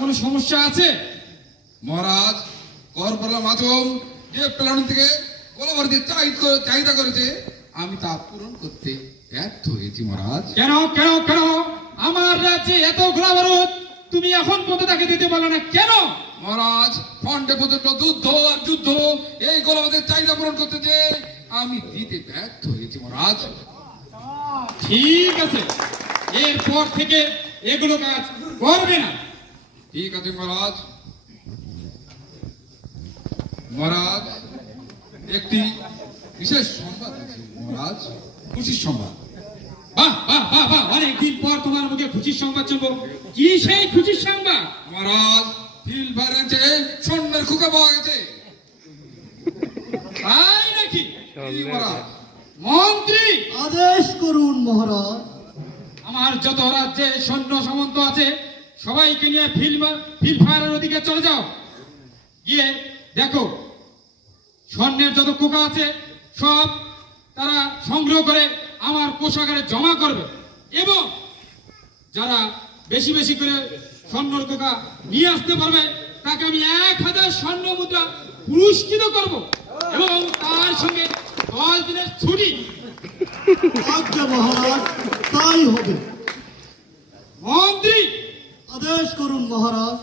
কোনো সমস্যা আছে? মহারাজ, করপলা মাধব যে প্ল্যান থেকে গোলাবারুদের চাহিদা করেছে, আমি তা পূরণ করতে ব্যর্থ হয়েছি মহারাজ। কেন কেন কেন? আমার রাজ্যে এত গোলাবারুদ, তুমি এখন পর্যন্ত তাকে দিতে পারলে না কেন? মহারাজ, ফন্ডে পর্যন্ত যুদ্ধ আর যুদ্ধ, এই গোলাবারুদের চাহিদা পূরণ করতে যে আমি দিতে ব্যর্থ হয়েছি মহারাজ। ঠিক আছে, এরপর থেকে এগুলো কাজ করবে না। ঠিক আছে মহারাজ। মহারাজ, একটি বিশেষ সংবাদ আছে মহারাজ, খুশির সংবাদ। বাহ বাহ বাহ বাহ, অনেকদিন পর তোমার মুখে খুশির সংবাদ শুনবো। কি সেই খুশির সংবাদ? মহারাজ, ফিল্ড ফায়ারেন্সে স্বর্ণের খুকা পাওয়া গেছে। তাই নাকি? মহারাজ, মন্ত্রী, আদেশ করুন মহারাজ। আমার যত রাজ্যে সৈন্য সামন্ত আছে সবাইকে নিয়ে ফিল্ড ফায়ারের ওদিকে চলে যাও। গিয়ে দেখো স্বর্ণের যত কোকা আছে সব তারা সংগ্রহ করে আমার কোষাগারে জমা করবে, এবং যারা বেশি বেশি করে স্বর্ণের কোকা নিয়ে আসতে পারবে তাকে আমি 1000 স্বর্ণ মুদ্রা পুরস্কৃত করব, এবং তার সঙ্গে 10 দিনের ছুটি। আজ্ঞা মহারাজ, তাই হবে। মন্ত্রী, আদেশ করুন মহারাজ।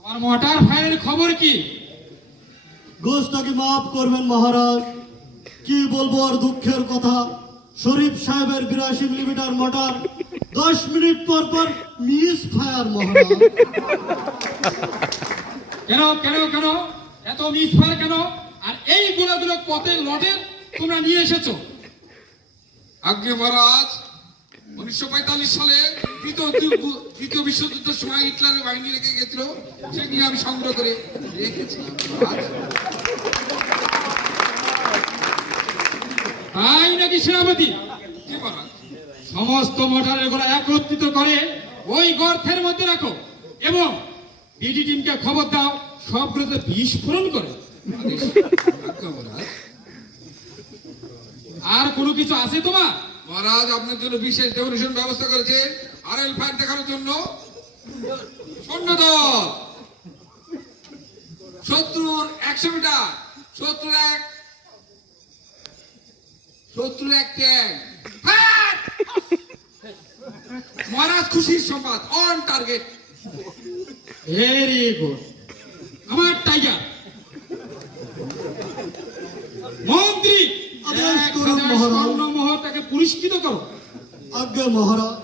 আমার মোটর ফায়ারের খবর কি? গোষ্ঠটাকে মাফ করবেন মহারাজ, কি বলবো আর দুঃখের কথা। শরীফ সাহেবের 82 মিলিমিটার মোটর 10 মিনিট পর পর মিস ফায়ার মহারাজ। কেন কেন কেন এত মিস ফায়ার কেন? আর এই গুলো কত লটের তোমরা নিয়ে এসেছো? আজ্ঞে মহারাজ, 1945 সালে দ্বিতীয় বিশ্বযুদ্ধের সময় হিটলারের বাহিনী রেখে গেছিল, সেগুলি আমি সংগ্রহ করে রেখেছিলাম মহারাজ। তাই নাকি সেনাপতি? কি মহারাজ? সমস্ত মোটরের গুলো একত্রিত করে ওই গর্তের মধ্যে রাখো, এবং বিডি টিমকে খবর দাও সবগুলোতে বিস্ফোরণ করে। আদেশ। আজ্ঞা মহারাজ। আর কোনো কিছু আছে তোমার? মহারাজ, আপনার জন্য বিশেষ ডেমোনেশন ব্যবস্থা করেছে আরএল ফায়ার দেখানোর জন্য। সৈন্যদল শত্রুর 100 মিটার, শত্রুর এক ট্যাঙ্ক। ফায়ার! মহারাজ, খুশির সংবাদ, অন টার্গেট। ভেরি গুড, আমার টাইগার। মন্ত্রী, আদেশ করুন 1000 মহারাজ। স্বর্ণমোহর তাকে পুরস্কৃত করো। আজ্ঞা মহারাজ।